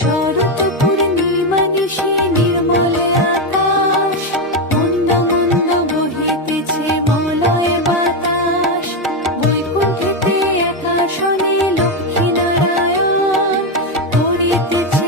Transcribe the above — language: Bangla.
শরৎ পূর্ণিমা গেছে নির্মল আকাশ, মন্দ মন্দ বহিতেছে মলয় বাতাস। বৈকুণ্ঠেতে একা শোনে লক্ষ্মী নারায়ণ, করিতেছে